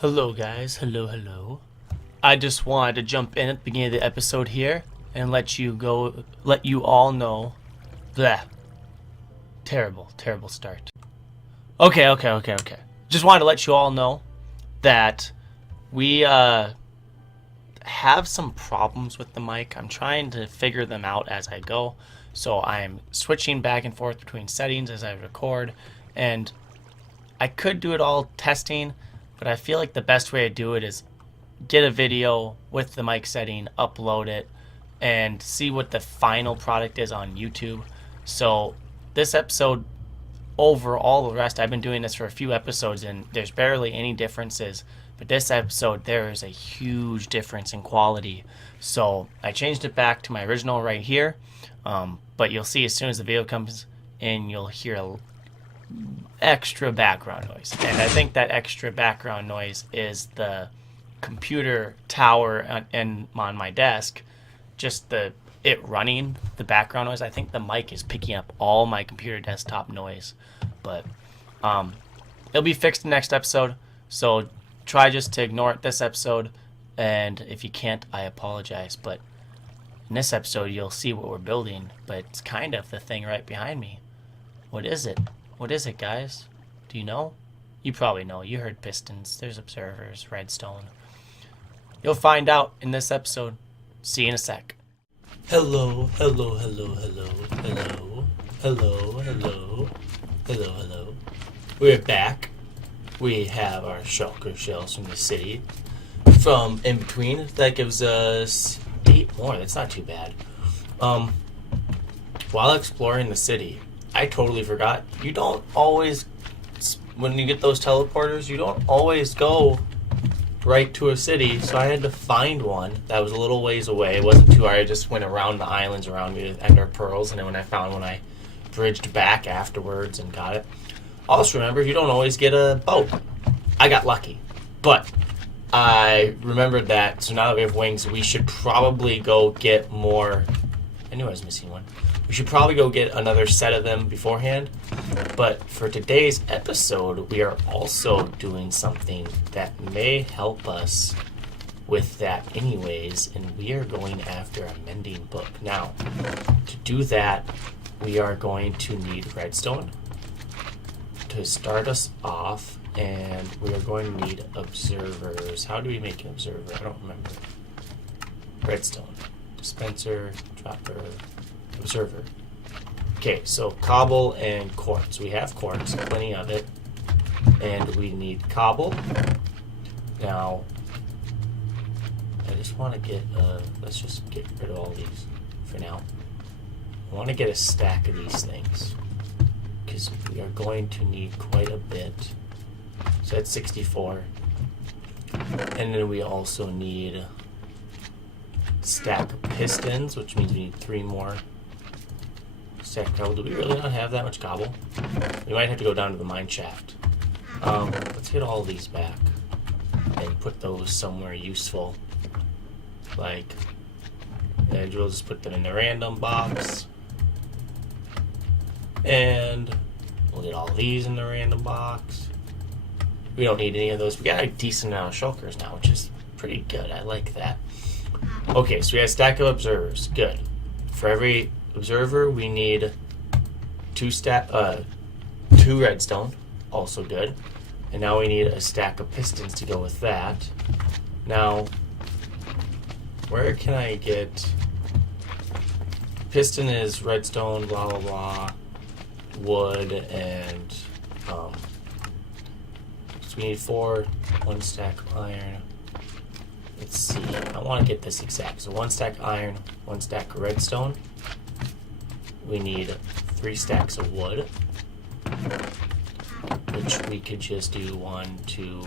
Hello guys, hello. I just wanted to jump in at the beginning of the episode here and let you all know that terrible start. Okay. Just wanted to let you all know that we have some problems with the mic. I'm trying to figure them out as I go. So I'm switching back and forth between settings as I record, and I could do it all testing, but I feel like the best way to do it is get a video with the mic setting, upload it, and see what the final product is on YouTube. So this episode, over all the rest, I've been doing this for a few episodes and there's barely any differences. But this episode, there is a huge difference in quality. So I changed it back to my original right here. But you'll see as soon as the video comes in, you'll hear a extra background noise, and I think that extra background noise is the computer tower on my desk, just it running the background noise. I think the mic is picking up all my computer desktop noise, but it'll be fixed in the next episode, so try just to ignore it this episode, and if you can't, I apologize. But in this episode you'll see what we're building, but it's kind of the thing right behind me. What is it? What is it, guys? Do you know? You probably know. You heard pistons. There's observers, redstone. You'll find out in this episode. See you in a sec. Hello. We're back. We have our shulker shells from the city. From in between, that gives us 8 more. That's not too bad. While exploring the city, I totally forgot. You don't always, when you get those teleporters, you don't always go right to a city. So I had to find one that was a little ways away. It wasn't too hard. I just went around the islands around me to ender pearls. And then when I found one, I bridged back afterwards and got it. Also remember, you don't always get a boat. I got lucky. But I remembered that. So now that we have wings, we should probably go get more. I knew I was missing one. We should probably go get another set of them beforehand. But for today's episode, we are also doing something that may help us with that anyways, and we are going after a mending book. Now, to do that, we are going to need redstone to start us off, and we are going to need observers. How do we make an observer? I don't remember. Redstone. Dispenser, dropper, observer. Okay, so cobble and quartz. We have quartz, plenty of it. And we need cobble. Now, I just want to get, let's just get rid of all these for now. I want to get a stack of these things, because we are going to need quite a bit. So that's 64. And then we also need a stack of pistons, which means we need 3 more. Stack of cobble. Do we really not have that much cobble? We might have to go down to the mine shaft. Let's get all these back and put those somewhere useful. Like, and we'll just put them in the random box. And we'll get all these in the random box. We don't need any of those. We got a decent amount of shulkers now, which is pretty good. I like that. Okay, so we have a stack of observers. Good. For every observer, we need 2 redstone. Also good. And now we need a stack of pistons to go with that. Now, where can I get... Piston is redstone, blah, blah, blah. Wood, and... so we need 4, 1 stack of iron. Let's see, I want to get this exact. So 1 stack iron, 1 stack of redstone. We need 3 stacks of wood, which we could just do 1, 2.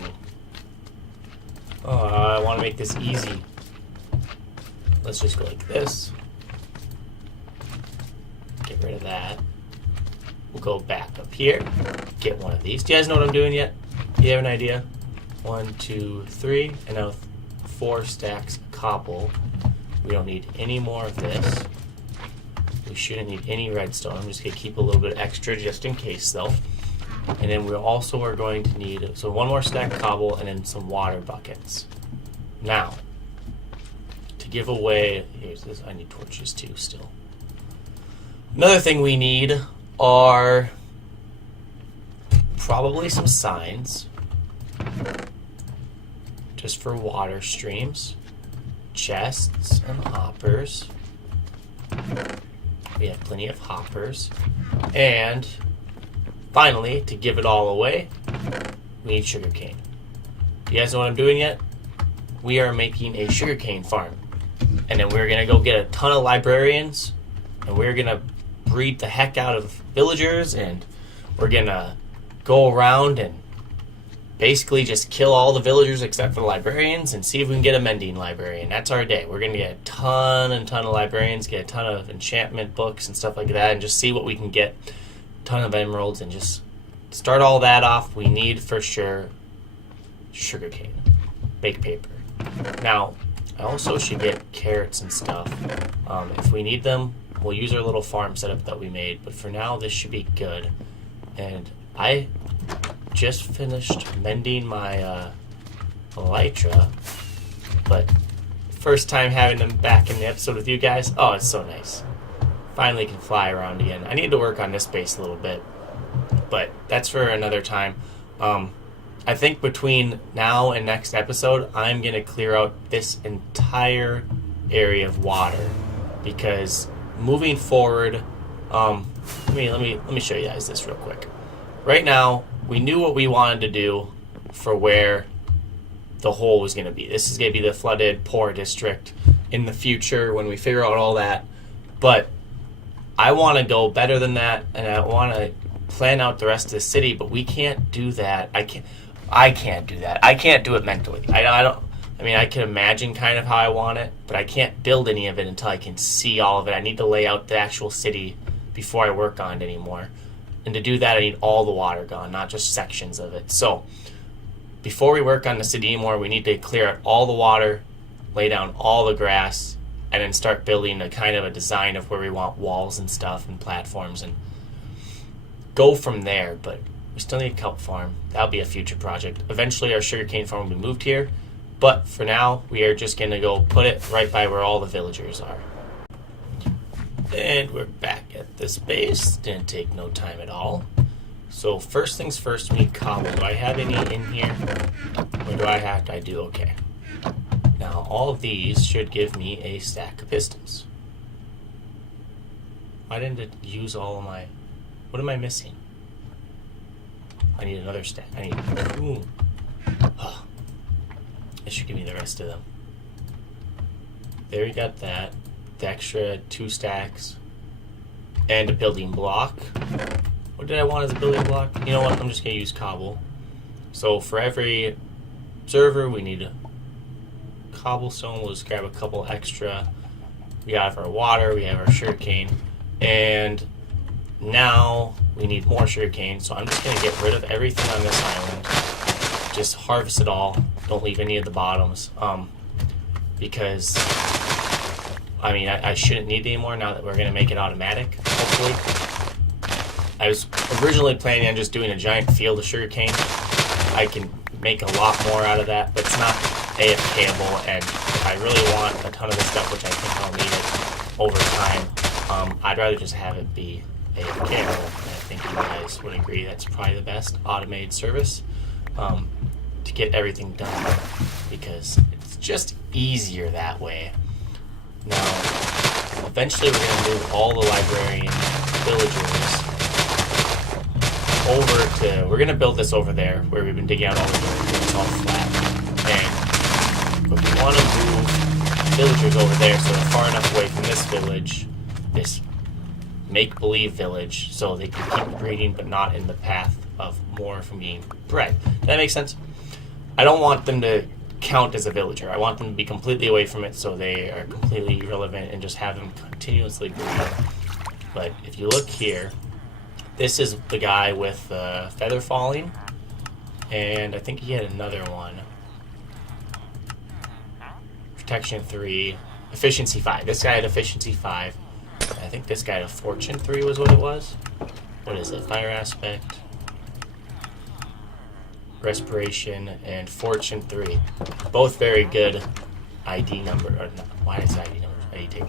Oh, I want to make this easy. Let's just go like this. Get rid of that. We'll go back up here, get one of these. Do you guys know what I'm doing yet? Do you have an idea? 1, 2, 3, and now 4 stacks of cobble. We don't need any more of this. We shouldn't need any redstone. I'm just going to keep a little bit extra just in case, though. And then we also are going to need, so one more stack of cobble and then some water buckets. Now, to give away, here's this, I need torches too still. Another thing we need are probably some signs, just for water streams, chests and hoppers. We have plenty of hoppers. And finally, to give it all away, we need sugarcane. You guys know what I'm doing yet? We are making a sugarcane farm. And then we're going to go get a ton of librarians, and we're going to breed the heck out of villagers, and we're going to go around and basically just kill all the villagers except for the librarians and see if we can get a mending librarian. That's our day. We're going to get a ton of librarians, get a ton of enchantment books and stuff like that, and just see what we can get. A ton of emeralds, and just start all that off. We need for sure sugarcane, baked paper. Now, I also should get carrots and stuff. If we need them, we'll use our little farm setup that we made, but for now this should be good. And I just finished mending my elytra, but first time having them back in the episode with you guys. Oh, it's so nice. Finally can fly around again. I need to work on this base a little bit, but that's for another time. I think between now and next episode, I'm going to clear out this entire area of water, because moving forward, let me show you guys this real quick. Right now, we knew what we wanted to do for where the hole was going to be. This is going to be the flooded poor district in the future when we figure out all that. But I want to go better than that, and I want to plan out the rest of the city, but we can't do that. I can't do that. I can't do it mentally. I can imagine kind of how I want it, but I can't build any of it until I can see all of it. I need to lay out the actual city before I work on it anymore. And to do that, I need all the water gone, not just sections of it. So before we work on the city anymore, we need to clear out all the water, lay down all the grass, and then start building a kind of a design of where we want walls and stuff and platforms, and go from there. But we still need a kelp farm. That'll be a future project. Eventually our sugarcane farm will be moved here, but for now we are just going to go put it right by where all the villagers are. And we're back at this base. Didn't take no time at all. So first things first, we need cobble. Do I have any in here? Or do I have to? I do, okay. Now all of these should give me a stack of pistons. Why didn't it use all of my... What am I missing? I need another stack. I need... Ooh. Oh. It should give me the rest of them. There we got that. The extra 2 stacks. And a building block. What did I want as a building block? You know what? I'm just going to use cobble. So for every server, we need a cobblestone. We'll just grab a couple extra. We have our water. We have our sugarcane. And now we need more sugarcane. So I'm just going to get rid of everything on this island. Just harvest it all. Don't leave any of the bottoms. Because... I shouldn't need it anymore now that we're going to make it automatic, hopefully. I was originally planning on just doing a giant field of sugarcane. I can make a lot more out of that, but it's not AFKable, and if I really want a ton of this stuff, which I think I'll need it over time, I'd rather just have it be AFKable, and I think you guys would agree that's probably the best automated service to get everything done, because it's just easier that way. Now, eventually we're going to move all the librarian villagers over to... We're going to build this over there, where we've been digging out all the villagers. It's all flat. But we want to move villagers over there so they're far enough away from this village, this make-believe village, so they can keep breeding, but not in the path of more from being bred. Does that make sense? I don't want them to count as a villager. I want them to be completely away from it so they are completely irrelevant and just have them continuously breed. But if you look here, this is the guy with the feather falling, and I think he had another one. Protection 3, efficiency 5. This guy had efficiency 5. I think this guy had a fortune 3 was what it was. What is it? Fire aspect. Respiration, and Fortune 3. Both very good ID number. Or not, why is ID numbers? ID.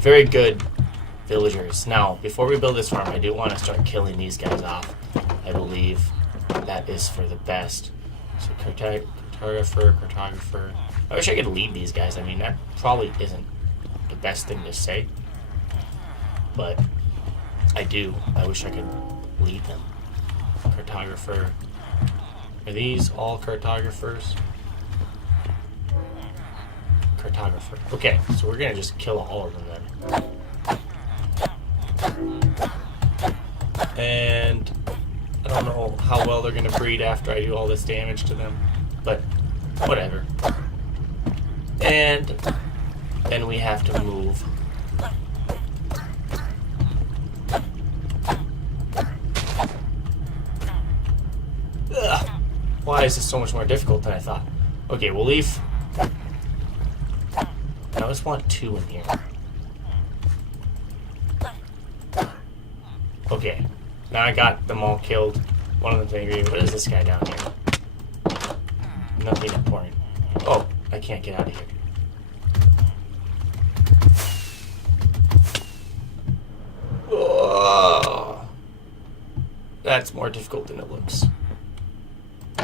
Very good villagers. Now, before we build this farm, I do want to start killing these guys off. I believe that is for the best. So cartographer. I wish I could lead these guys. I mean, that probably isn't the best thing to say, but I do. I wish I could lead them. Cartographer. Are these all cartographers? Cartographer. Okay, so we're gonna just kill all of them then. And I don't know how well they're gonna breed after I do all this damage to them, but whatever. And then we have to move. Ugh. Why is this so much more difficult than I thought? Okay, we'll leave. I just want 2 in here. Okay, now I got them all killed. One of them's angry. What is this guy down here? Nothing important. Oh, I can't get out of here. Oh, that's more difficult than it looks.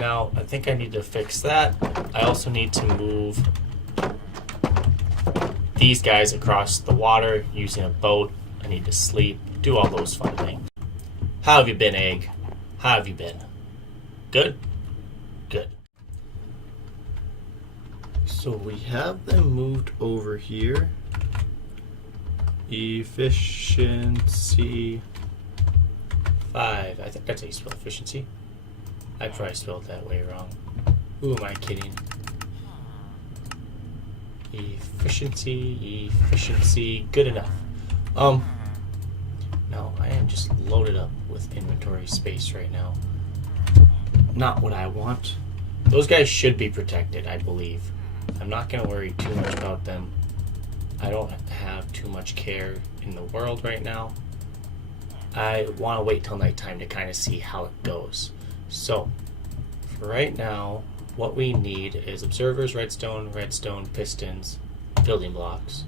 Now, I think I need to fix that. I also need to move these guys across the water using a boat. I need to sleep, do all those fun things. How have you been, Egg? How have you been? Good? Good. So we have them moved over here. Efficiency 5. I think that's how you spell efficiency. I probably spelled that way wrong. Who am I kidding? Efficiency, good enough. No, I am just loaded up with inventory space right now. Not what I want. Those guys should be protected, I believe. I'm not going to worry too much about them. I don't have too much care in the world right now. I want to wait till nighttime to kind of see how it goes. So, for right now, what we need is observers, redstone, pistons, building blocks,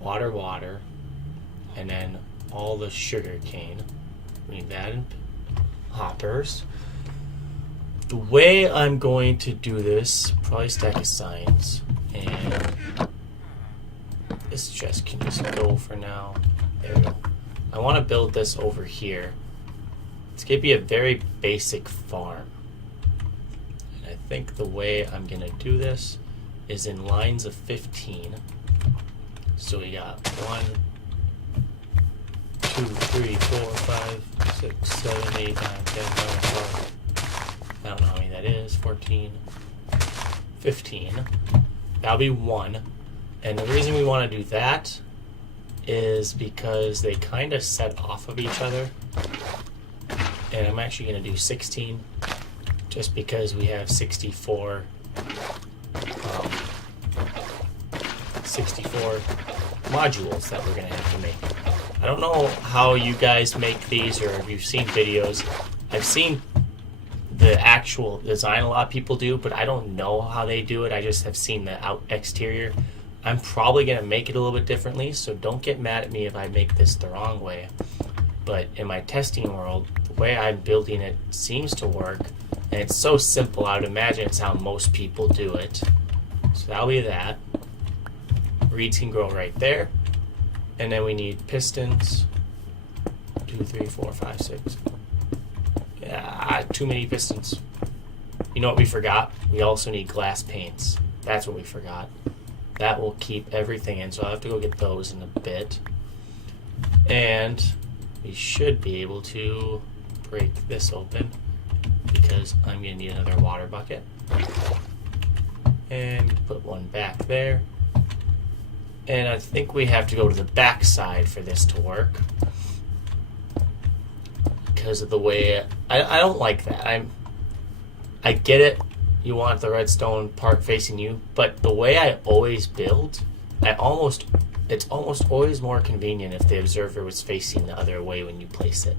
water, and then all the sugar cane. We need that in hoppers. The way I'm going to do this, probably stack of signs, and this chest can just go for now. There we go. I want to build this over here. It's going to be a very basic farm. And I think the way I'm going to do this is in lines of 15. So we got 1, 2, 3, 4, 5, 6, 7, 8, 9, 10, 11, 12. I don't know how many that is. 14, 15. That'll be 1. And the reason we want to do that is because they kind of set off of each other. And I'm actually going to do 16 just because we have 64 modules that we're going to have to make. I don't know how you guys make these or if you've seen videos. I've seen the actual design a lot of people do, but I don't know how they do it. I just have seen the exterior. I'm probably going to make it a little bit differently, so don't get mad at me if I make this the wrong way. But in my testing world, the way I'm building it seems to work, and it's so simple, I would imagine it's how most people do it. So that'll be that. Reeds can grow right there. And then we need pistons. 2, 3, 4, 5, 6. Yeah, too many pistons. You know what we forgot? We also need glass paints. That's what we forgot. That will keep everything in, so I'll have to go get those in a bit. And we should be able to break this open because I'm going to need another water bucket. And put one back there. And I think we have to go to the back side for this to work. Because of the way... I don't like that. I get it. You want the redstone part facing you. But the way I always build, it's almost always more convenient if the observer was facing the other way when you place it.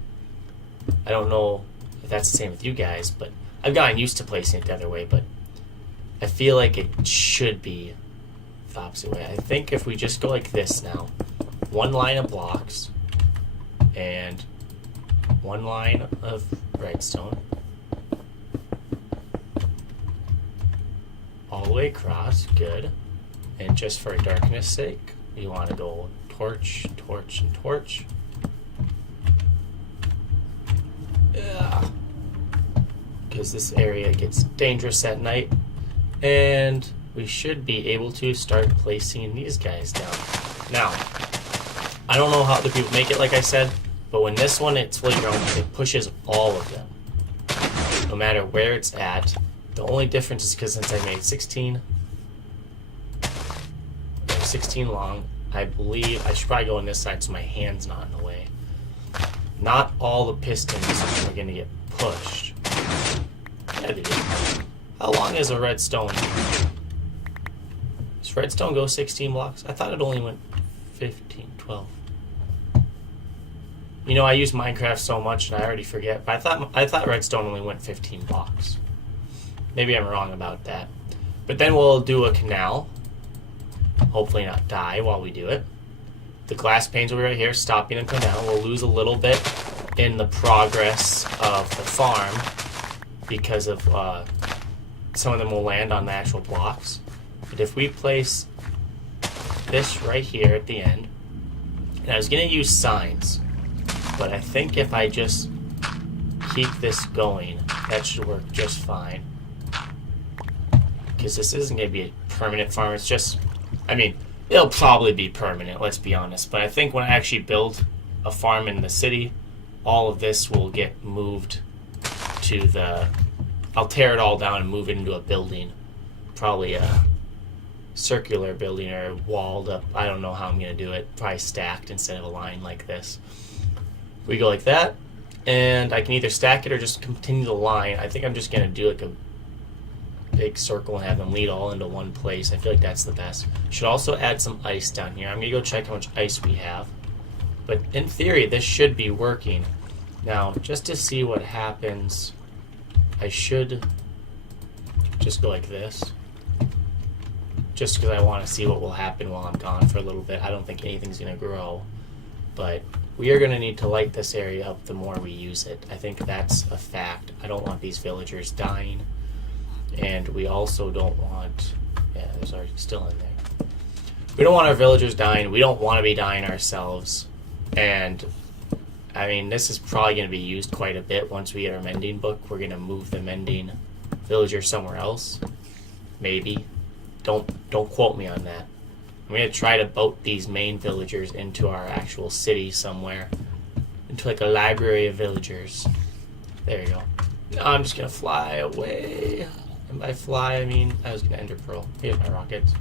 I don't know if that's the same with you guys, but I've gotten used to placing it the other way, but I feel like it should be the opposite way. I think if we just go like this now, one line of blocks and one line of redstone all the way across, good. And just for darkness sake, we want to go torch, torch, and torch. Yeah. Because this area gets dangerous at night. And we should be able to start placing these guys down. Now, I don't know how other people make it, like I said, but when this one it's fully grown, it pushes all of them. No matter where it's at. The only difference is because since I made 16 long, I believe I should probably go on this side so my hand's not in the way. Not all the pistons are going to get pushed. Yeah, they do. How long is a redstone? Does redstone go 16 blocks? I thought it only went 15, 12. You know, I use Minecraft so much and I already forget, but I thought redstone only went 15 blocks. Maybe I'm wrong about that. But then we'll do a canal. Hopefully not die while we do it. The glass panes will be right here, stopping the canal. We'll lose a little bit in the progress of the farm because of some of them will land on the actual blocks. But if we place this right here at the end, and I was going to use signs, but I think if I just keep this going, that should work just fine. Because this isn't going to be a permanent farm. It's just, I mean, it'll probably be permanent, let's be honest. But I think when I actually build a farm in the city, all of this will get moved to the... I'll tear it all down and move it into a building. Probably a circular building or walled up. I don't know how I'm going to do it. Probably stacked instead of a line like this. We go like that, and I can either stack it or just continue the line. I think I'm just going to do like a big circle and have them lead all into one place. I feel like that's the best. Should also add some ice down here. I'm going to go check how much ice we have. But in theory, this should be working. Now, just to see what happens, I should just go like this. Just because I want to see what will happen while I'm gone for a little bit. I don't think anything's going to grow. But we are going to need to light this area up the more we use it. I think that's a fact. I don't want these villagers dying. And we also don't want... Yeah, there's already still in there. We don't want our villagers dying. We don't want to be dying ourselves. And, I mean, this is probably going to be used quite a bit once we get our mending book. We're going to move the mending villager somewhere else. Maybe. Don't quote me on that. I'm going to try to boat these main villagers into our actual city somewhere. Into like a library of villagers. There you go. Now I'm just going to fly away. And by fly, I mean I was going to ender pearl. Here's my rockets.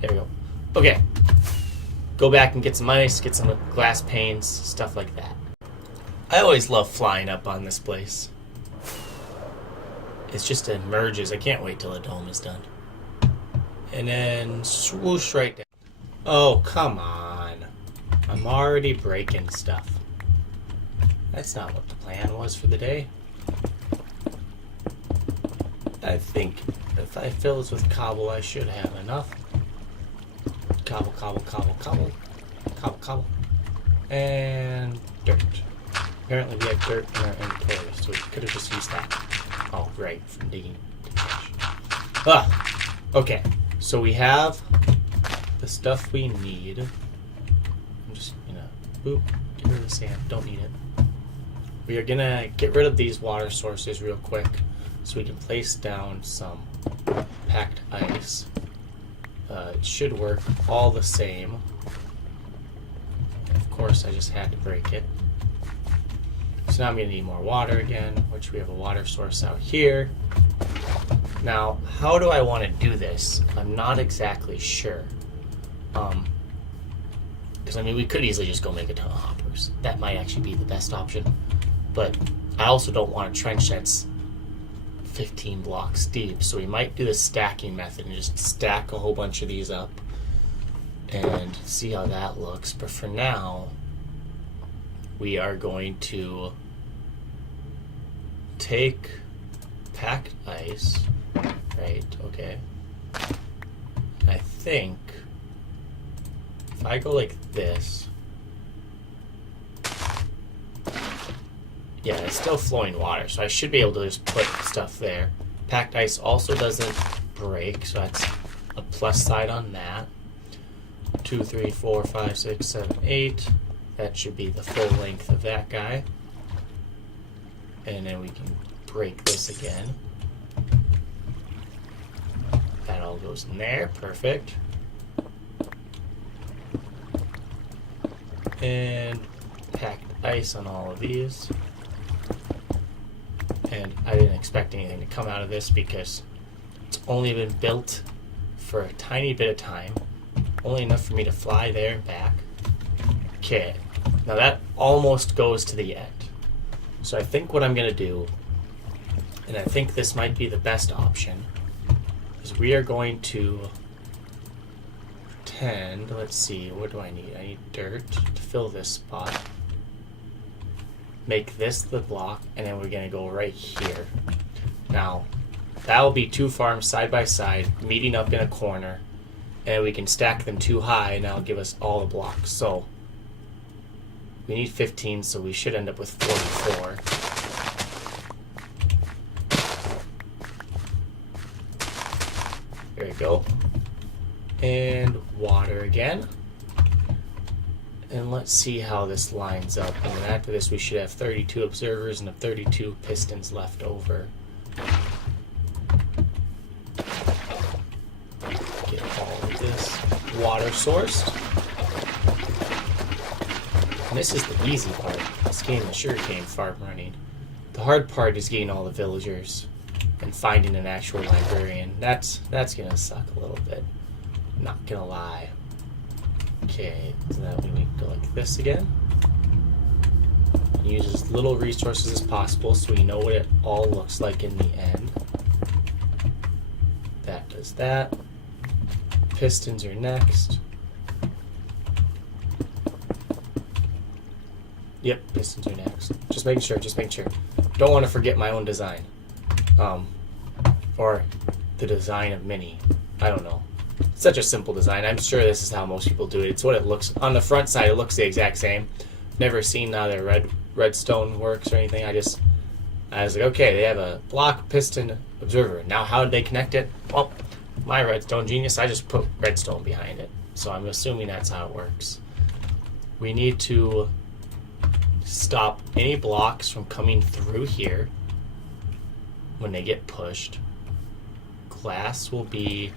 There we go. Okay. Go back and get some ice, get some glass panes, stuff like that. I always love flying up on this place. It's just emerges. I can't wait till the dome is done. And then swoosh right down. Oh, come on. I'm already breaking stuff. That's not what the plan was for the day. I think if I fill this with cobble, I should have enough. Cobble, cobble, cobble, cobble. Cobble, cobble. And dirt. Apparently we have dirt in our inventory, so we could have just used that. Oh, right, from digging. Okay. So we have the stuff we need. I'm just gonna, boop, get rid of the sand. Don't need it. We are gonna get rid of these water sources real quick so we can place down some packed ice. It should work all the same. And of course, I just had to break it. So now I'm gonna need more water again, which we have a water source out here. Now, how do I want to do this? I'm not exactly sure. Because, I mean, we could easily just go make a ton of hoppers. That might actually be the best option. But I also don't want a trench that's 15 blocks deep. So we might do the stacking method and just stack a whole bunch of these up and see how that looks. But for now, we are going to take packed ice. Right, okay. I think if I go like this, yeah, it's still flowing water, so I should be able to just put stuff there. Packed ice also doesn't break, so that's a plus side on that. 2, 3, 4, 5, 6, 7, 8. That should be the full length of that guy. And then we can break this again. That all goes in there. Perfect. And packed ice on all of these. And I didn't expect anything to come out of this because it's only been built for a tiny bit of time. Only enough for me to fly there and back. Okay. Now that almost goes to the end. So I think what I'm going to do, and I think this might be the best option, is we are going to pretend, let's see, what do I need? I need dirt to fill this spot. Make this the block, and then we're going to go right here. Now, that will be two farms side by side, meeting up in a corner, and we can stack them too high, and that'll give us all the blocks. So, we need 15, so we should end up with 44. There we go. And water again. And let's see how this lines up. And then after this, we should have 32 observers and 32 pistons left over. Get all of this water sourced. And this is the easy part. It's getting the sugarcane farm running. The hard part is getting all the villagers and finding an actual librarian. That's gonna suck a little bit. Not gonna lie. Okay, so now we need to go like this again. Use as little resources as possible so we know what it all looks like in the end. That does that. Pistons are next. Yep, pistons are next. Just making sure, just making sure. Don't want to forget my own design. Or the design of Mini. I don't know. Such a simple design. I'm sure this is how most people do it. It's what it looks on the front side. It looks the exact same. Never seen how their redstone works or anything. I was like, okay, they have a block, piston, observer. Now, how did they connect it? Well, my redstone genius, I just put redstone behind it. So I'm assuming that's how it works. We need to stop any blocks from coming through here when they get pushed. Glass will be...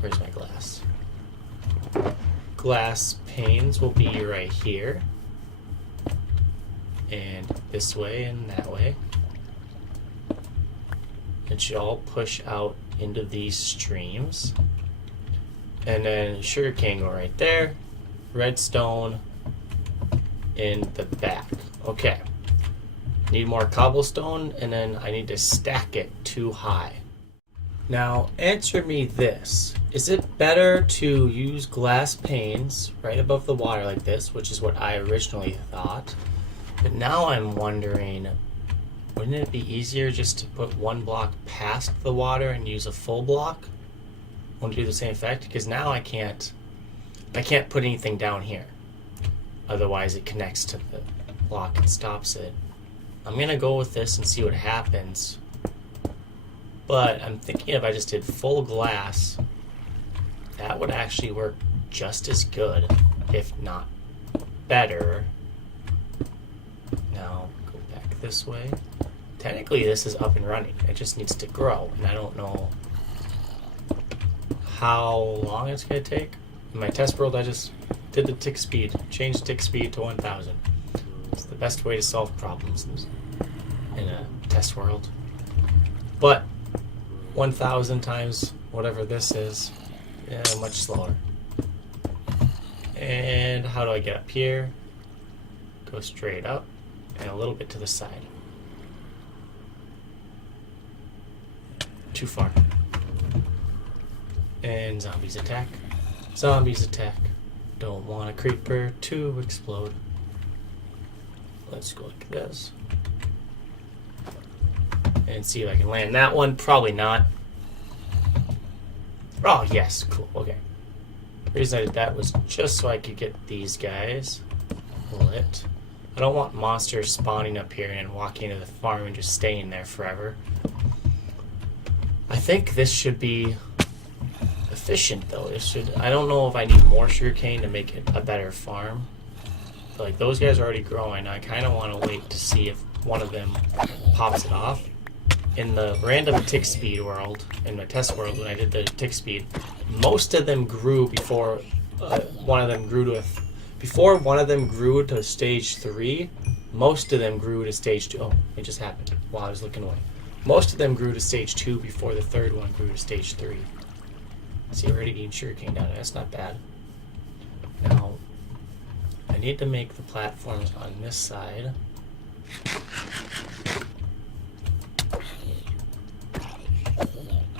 Where's my glass? Glass panes will be right here. And this way and that way. It should all push out into these streams. And then sugarcane go right there. Redstone in the back. Okay. Need more cobblestone, and then I need to stack it too high. Now, answer me this. Is it better to use glass panes right above the water like this, which is what I originally thought, but now I'm wondering, wouldn't it be easier just to put one block past the water and use a full block? Won't it do the same effect? Because now I can't put anything down here. Otherwise it connects to the block and stops it. I'm gonna go with this and see what happens. But I'm thinking if I just did full glass, that would actually work just as good, if not better. Now, go back this way. Technically this is up and running. It just needs to grow, and I don't know how long it's gonna take. In my test world, I just did the tick speed, changed tick speed to 1000. It's the best way to solve problems in a test world. But 1000 times whatever this is, yeah, much slower. And how do I get up here? Go straight up and a little bit to the side. Too far. And zombies attack. Zombies attack. Don't want a creeper to explode. Let's go like this. And see if I can land that one. Probably not. Oh, yes. Cool. Okay. The reason I did that was just so I could get these guys lit. I don't want monsters spawning up here and walking into the farm and just staying there forever. I think this should be efficient, though. I don't know if I need more sugarcane to make it a better farm. But, like, those guys are already growing. I kind of want to wait to see if one of them pops it off. In the random tick speed world, in my test world, when I did the tick speed, most of them grew before one of them grew to before one of them grew to stage 3. Most of them grew to stage 2. Oh, it just happened while I was looking away. Most of them grew to stage 2 before the third one grew to stage 3. See, already getting sugarcane down there. That's not bad. Now, I need to make the platforms on this side.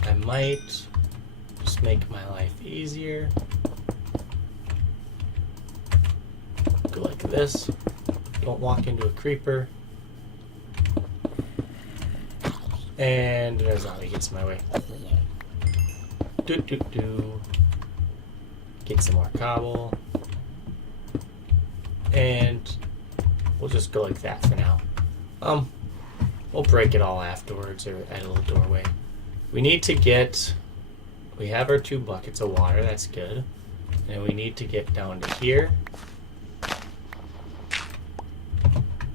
I might just make my life easier. Go like this. Don't walk into a creeper. And a zombie gets in my way. Get some more cobble. And we'll just go like that for now. We'll break it all afterwards or add a little doorway. We need to get... We have our 2 buckets of water. That's good. And we need to get down to here.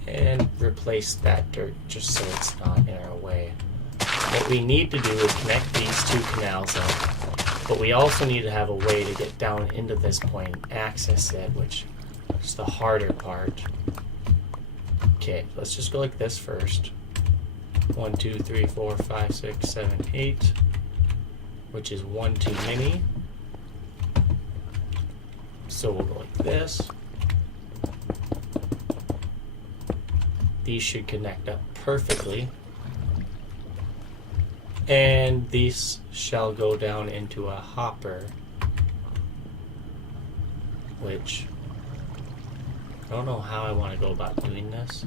And replace that dirt just so it's not in our way. What we need to do is connect these 2 canals up. But we also need to have a way to get down into this point and access it, which is the harder part. Okay, let's just go like this first. 1, 2, 3, 4, 5, 6, 7, 8. Which is 1 too many. So we'll go like this. These should connect up perfectly. And these shall go down into a hopper. Which, I don't know how I want to go about doing this.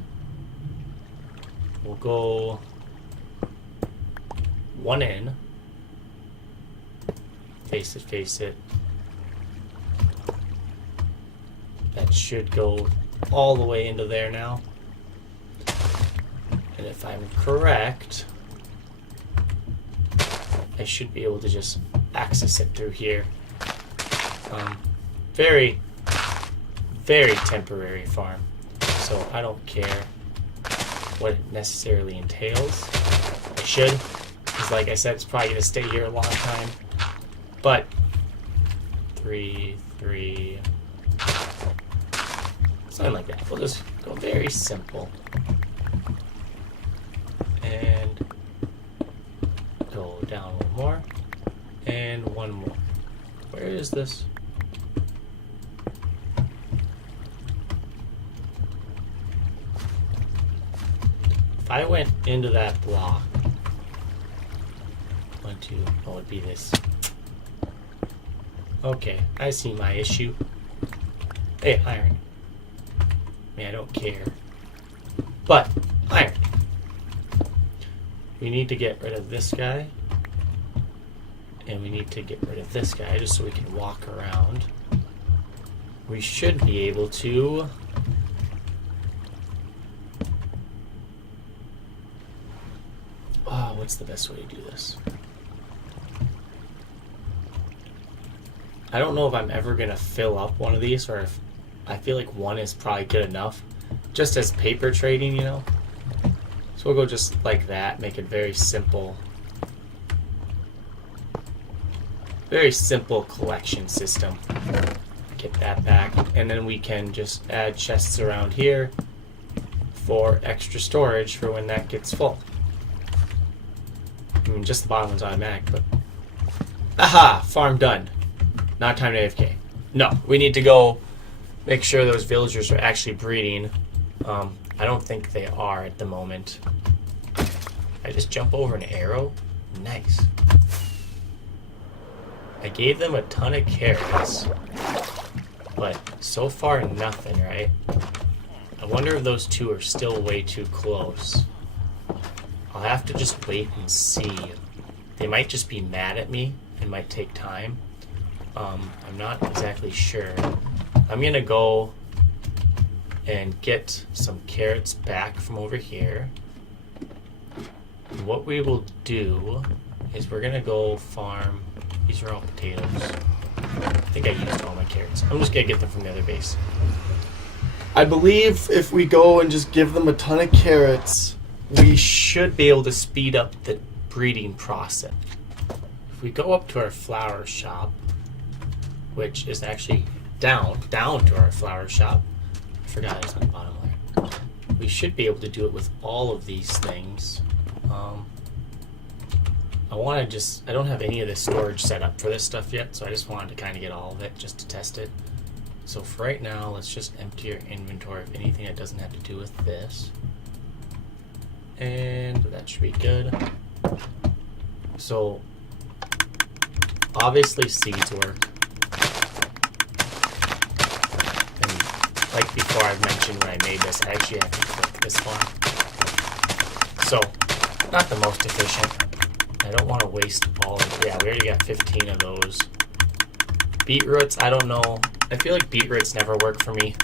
We'll go 1 in. Face it. That should go all the way into there now. And if I'm correct, I should be able to just access it through here. Very, very temporary farm. So I don't care what it necessarily entails. I should, because like I said, it's probably going to stay here a long time. But 3, something like that. We'll just go very simple. And go down 1 more. And 1 more. Where is this? If I went into that block, 1, 2, oh, it'd be this. Okay, I see my issue. Hey, iron. I mean, I don't care. But, iron. We need to get rid of this guy. And we need to get rid of this guy just so we can walk around. We should be able to... Oh, what's the best way to do this? I don't know if I'm ever going to fill up one of these, or if I feel like 1 is probably good enough. Just as paper trading, you know? So we'll go just like that, make it very simple. Very simple collection system. Get that back. And then we can just add chests around here for extra storage for when that gets full. I mean, just the bottom one's automatic, but... Aha! Farm done. Not time to AFK. No, we need to go make sure those villagers are actually breeding. I don't think they are at the moment. I just jump over an arrow? Nice. I gave them a ton of carrots, but so far nothing, right? I wonder if those 2 are still way too close. I'll have to just wait and see. They might just be mad at me. It might take time. I'm not exactly sure. I'm gonna go and get some carrots back from over here. And what we will do is we're gonna go farm. These are all potatoes. I think I used all my carrots. I'm just gonna get them from the other base. I believe if we go and just give them a ton of carrots, we should be able to speed up the breeding process. If we go up to our flower shop, which is actually down to our flower shop. I forgot it's on the bottom there. We should be able to do it with all of these things. I don't have any of this storage set up for this stuff yet, so I just wanted to kind of get all of it just to test it. So for right now, let's just empty your inventory of anything that doesn't have to do with this. And that should be good. So obviously seeds work. And like before I mentioned when I made this, I actually have to click this one. So not the most efficient. I don't want to waste all of it. Yeah, we already got 15 of those. Beetroots, I don't know. I feel like beetroots never work for me.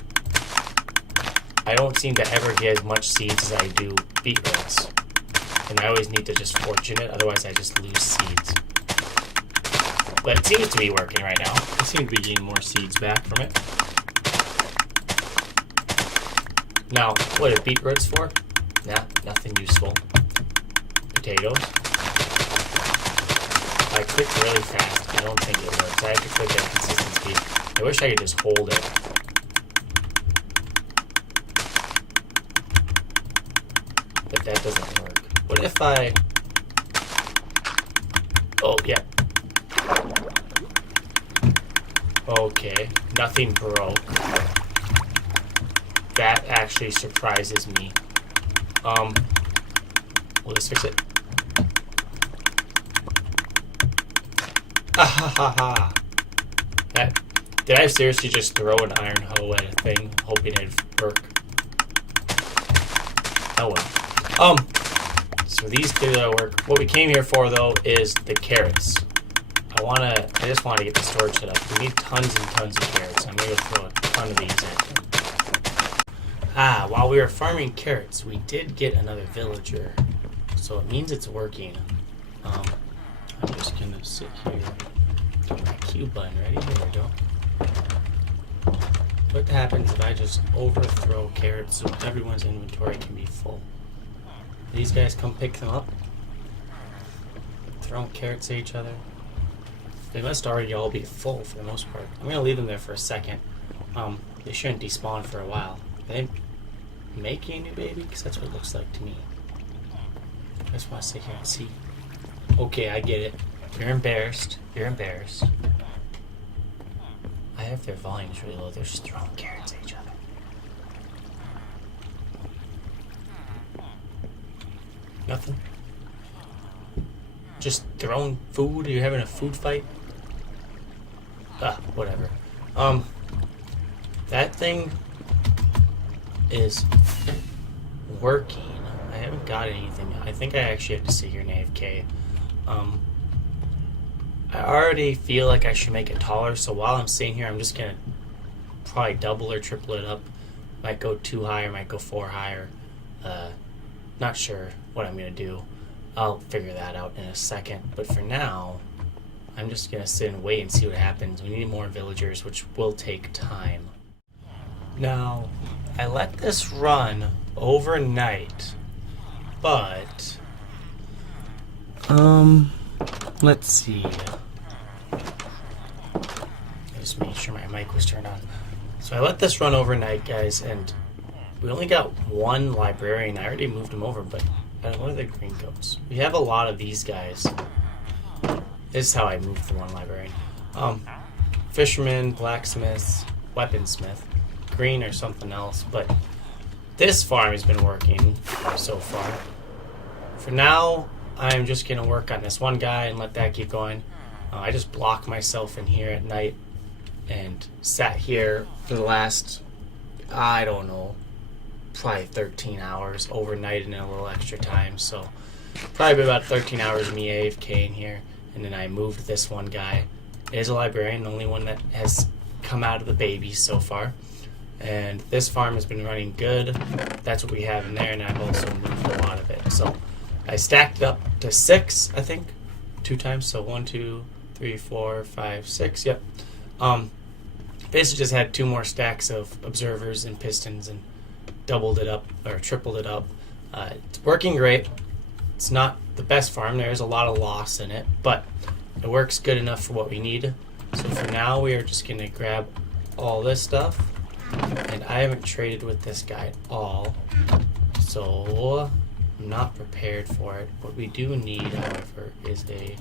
I don't seem to ever get as much seeds as I do beetroots. And I always need to just fortune it, otherwise I just lose seeds. But it seems to be working right now. I seem to be getting more seeds back from it. Now, what are beetroots for? Nah, nothing useful. Potatoes. I clicked really fast. I don't think it works. I have to click at consistent speed. I wish I could just hold it. But that doesn't work. What if I... Oh, yeah. Okay. Nothing broke. That actually surprises me. Will this fix it? Ha. Did I seriously just throw an iron hoe at a thing, hoping it'd work? Oh well. So these do work. What we came here for, though, is the carrots. I just want to get the storage set up. We need tons and tons of carrots. I'm going to throw a ton of these in. While we were farming carrots, we did get another villager. So it means it's working. I'm just going to sit here. Get my Q button ready. There we go. What happens if I just overthrow carrots so everyone's inventory can be full? These guys come pick them up, throwing carrots at each other. They must already all be full for the most part. I'm gonna leave them there for a second. They shouldn't despawn for a while. They making a new baby? Because that's what it looks like to me. I just want to sit here and see. Okay, I get it. You're embarrassed. You're embarrassed. I have their volumes really low. They're just throwing carrots at each other. Nothing? Just throwing food? Are you having a food fight? Whatever. That thing is working. I haven't got anything. I think I actually have to sit here and AFK. I already feel like I should make it taller, so while I'm sitting here, I'm just gonna probably double or triple it up. Might go 2 high or might go 4 higher. Not sure what I'm gonna do. I'll figure that out in a second. But for now, I'm just gonna sit and wait and see what happens. We need more villagers, which will take time. Now, I let this run overnight, but let's see. I just made sure my mic was turned on. So I let this run overnight, guys, and we only got one librarian. I already moved him over, but what are the green coats? We have a lot of these guys. This is how I moved the one librarian. Fisherman, blacksmith, weaponsmith, green or something else, but this farm has been working so far. For now, I'm just gonna work on this one guy and let that keep going. I just block myself in here at night and sat here for the last, I don't know, probably 13 hours overnight and a little extra time. So probably about 13 hours of me AFKing here, and then I moved this one guy. It is a librarian, the only one that has come out of the babies so far. And this farm has been running good. That's what we have in there, and I've also moved a lot of it. So I stacked it up to 6, I think, 2 times. So 1, 2, 3, 4, 5, 6. Yep. Basically just had 2 more stacks of observers and pistons and doubled it up or tripled it up. It's working great. It's not the best farm. There's a lot of loss in it, but it works good enough for what we need. So for now, we are just going to grab all this stuff. And I haven't traded with this guy at all, so I'm not prepared for it. What we do need, however, is a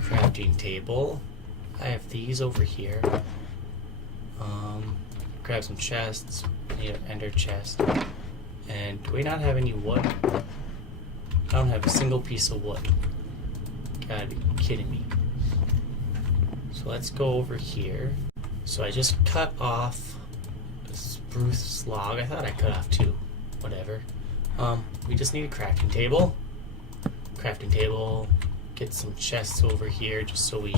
crafting table. I have these over here. Grab some chests. I need an ender chest. And do we not have any wood? I don't have a single piece of wood. Gotta be kidding me. So let's go over here. So I just cut off spruce log. I thought I cut off 2. Whatever. We just need a crafting table. Crafting table. Get some chests over here just so we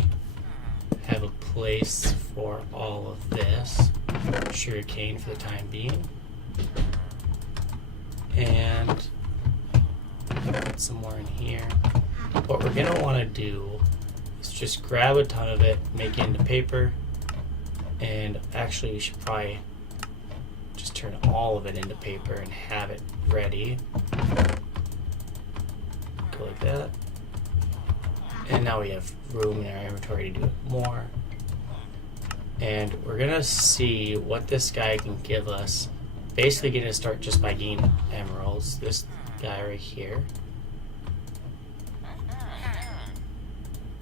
have a place for all of this. Sugarcane for the time being. And put some more in here. What we're going to want to do is just grab a ton of it, make it into paper, and actually we should probably just turn all of it into paper and have it ready. Go like that. And now we have room in our inventory to do it more. And we're going to see what this guy can give us. Basically going to start just by getting emeralds. This guy right here.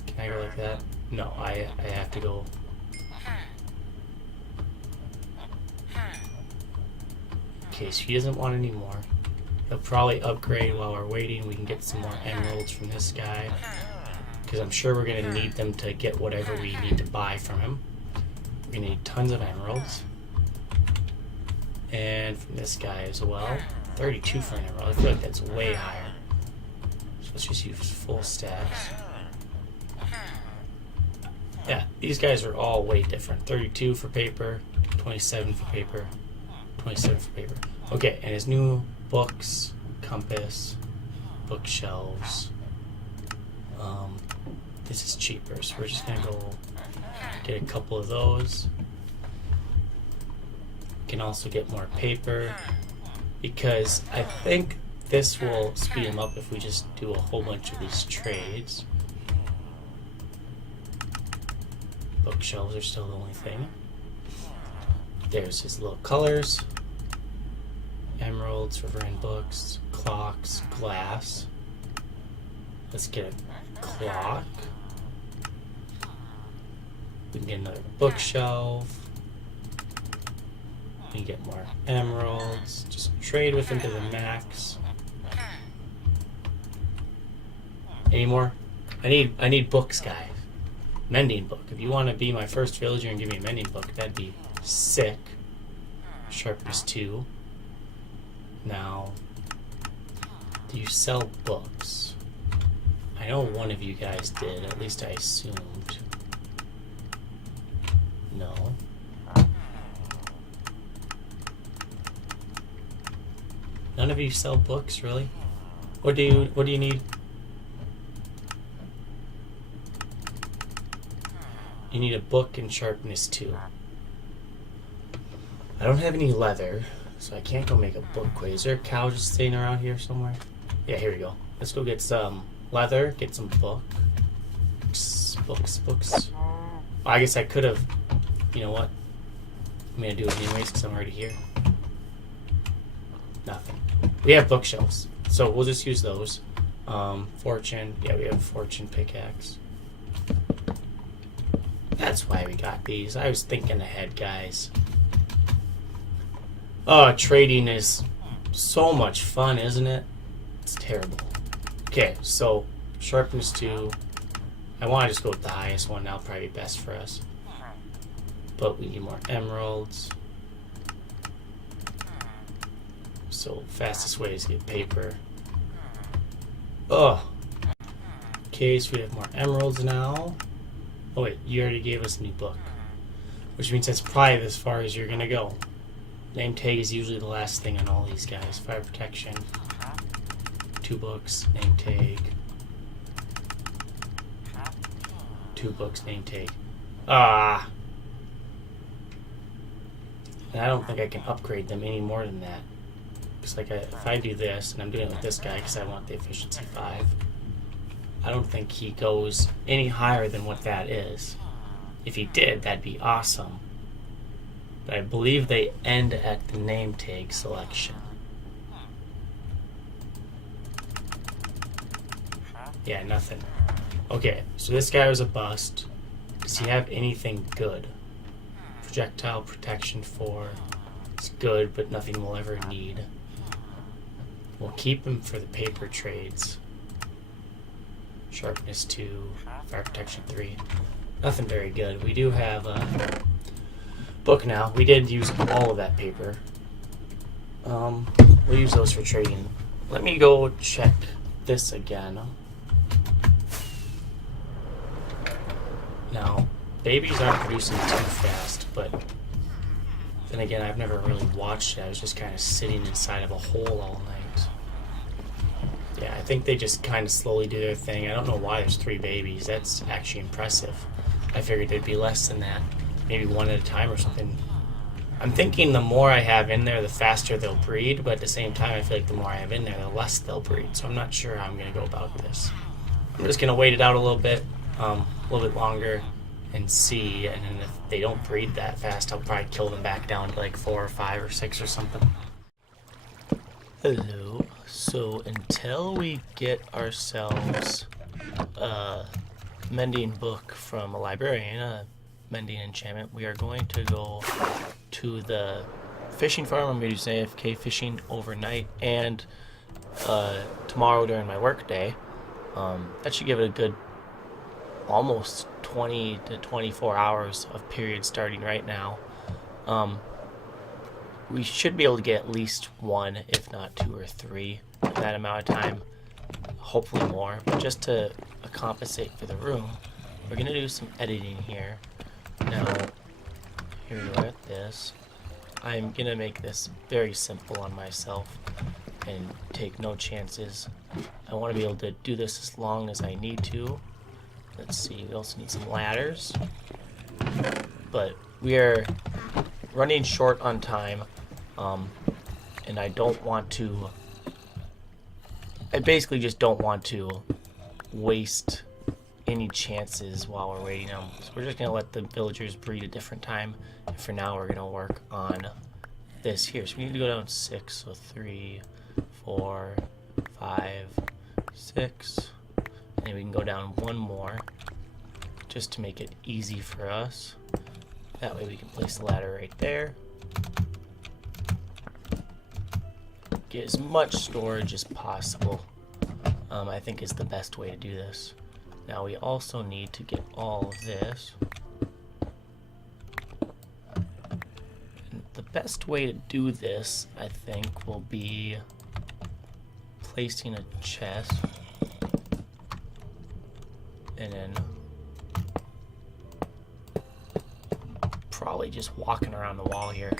Can I go like that? No, I have to go. Okay, so he doesn't want any more. He'll probably upgrade while we're waiting. We can get some more emeralds from this guy, because I'm sure we're going to need them to get whatever we need to buy from him. We're going to need tons of emeralds. And from this guy as well. 32 for an emerald. I feel like that's way higher. So let's just use full stacks. Yeah, these guys are all way different. 32 for paper, 27 for paper, 27 for paper. Okay, and his new books, compass, bookshelves. This is cheaper, so we're just gonna go get a couple of those. We can also get more paper, because I think this will speed him up if we just do a whole bunch of these trades. Bookshelves are still the only thing. There's his little colors. Emeralds, riverine books, clocks, glass. Let's get a clock. We can get another bookshelf. We can get more emeralds. Just trade with him to the max. Any more? I need books, guys. Mending book. If you want to be my first villager and give me a mending book, that'd be sick. Sharpness 2. Now, do you sell books? I know one of you guys did, at least I assumed. No. None of you sell books, really? What do you need? You need a book and sharpness 2. I don't have any leather, so I can't go make a book quay. Is there a cow just staying around here somewhere? Yeah, here we go. Let's go get some leather, get some books. Books. I guess I could have, you know what? I'm going to do it anyways because I'm already here. Nothing. We have bookshelves, so we'll just use those. Fortune. Yeah, we have a fortune pickaxe. That's why we got these. I was thinking ahead, guys. Oh, trading is so much fun, isn't it? It's terrible. Okay, so sharpness 2. I want to just go with the highest one. That'll probably be best for us. But we need more emeralds. So fastest way is to get paper. Oh. Okay, so we have more emeralds now. Oh wait, you already gave us a new book. Which means that's probably as far as you're gonna go. Name tag is usually the last thing on all these guys. Fire protection. 2 books, name tag. 2 books, name tag. Ah! And I don't think I can upgrade them any more than that. Because like if I do this, and I'm doing it with this guy because I want the efficiency 5, I don't think he goes any higher than what that is. If he did, that'd be awesome. But I believe they end at the name tag selection. Yeah, nothing. Okay, so this guy was a bust. Does he have anything good? Projectile protection 4. It's good, but nothing we'll ever need. We'll keep him for the paper trades. Sharpness 2. Fire protection 3. Nothing very good. We do have a book now. We did use all of that paper. We'll use those for trading. Let me go check this again. Now, babies aren't producing too fast, but then again, I've never really watched it. I was just kind of sitting inside of a hole all night. Yeah, I think they just kind of slowly do their thing. I don't know why there's 3 babies. That's actually impressive. I figured there'd be less than that. Maybe 1 at a time or something. I'm thinking the more I have in there, the faster they'll breed, but at the same time, I feel like the more I have in there, the less they'll breed. So I'm not sure how I'm going to go about this. I'm just going to wait it out a little bit longer, and see. And then if they don't breed that fast, I'll probably kill them back down to like 4 or 5 or 6 or something. Hello. So until we get ourselves a mending book from a librarian, a mending enchantment, we are going to go to the fishing farm. I'm going to do some AFK fishing overnight and tomorrow during my work day. That should give it a good almost 20 to 24 hours of period starting right now. We should be able to get at least 1, if not 2 or 3 in that amount of time. Hopefully more. But just to compensate for the room, we're going to do some editing here. Now, here we are at this. I'm going to make this very simple on myself and take no chances. I want to be able to do this as long as I need to. Let's see, we also need some ladders. But we are running short on time. And I don't want to... I basically just don't want to waste any chances while we're waiting. So we're just going to let the villagers breed a different time. And for now, we're going to work on this here. So we need to go down 6. So 3, 4, 5, 6. And we can go down 1 more just to make it easy for us. That way we can place the ladder right there. Get as much storage as possible, I think is the best way to do this. Now we also need to get all of this. And the best way to do this, I think, will be placing a chest and then probably just walking around the wall here.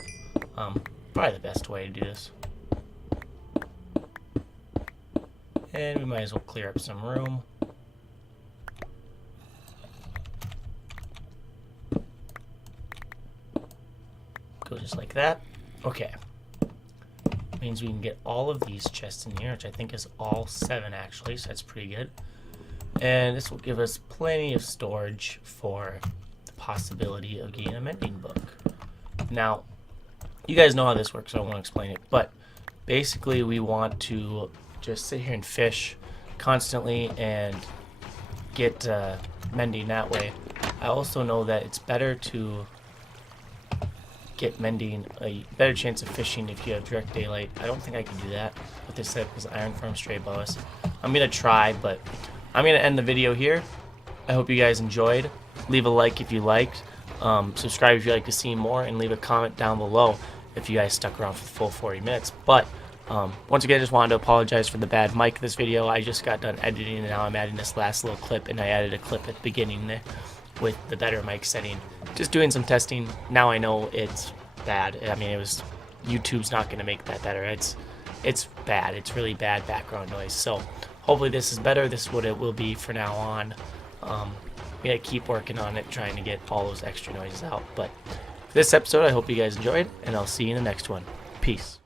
Probably the best way to do this. And we might as well clear up some room. Go just like that. Okay. Means we can get all of these chests in here, which I think is all 7 actually, so that's pretty good. And this will give us plenty of storage for the possibility of getting a mending book. Now, you guys know how this works, so I won't explain it, but basically we want to just sit here and fish constantly and get mending that way. I also know that it's better to get mending a better chance of fishing if you have direct daylight. I don't think I can do that with this setup because iron farm straight above us. I'm gonna try, but I'm gonna end the video here. I hope you guys enjoyed. Leave a like if you liked. Subscribe if you'd like to see more, and leave a comment down below if you guys stuck around for the full 40 minutes. But Once again, I just wanted to apologize for the bad mic this video. I just got done editing and now I'm adding this last little clip, and I added a clip at the beginning there with the better mic setting. Just doing some testing. Now I know it's bad. I mean, YouTube's not going to make that better. It's bad. It's really bad background noise. So hopefully this is better. This is what it will be for now on. We gotta keep working on it, trying to get all those extra noises out. But for this episode, I hope you guys enjoyed, and I'll see you in the next one. Peace.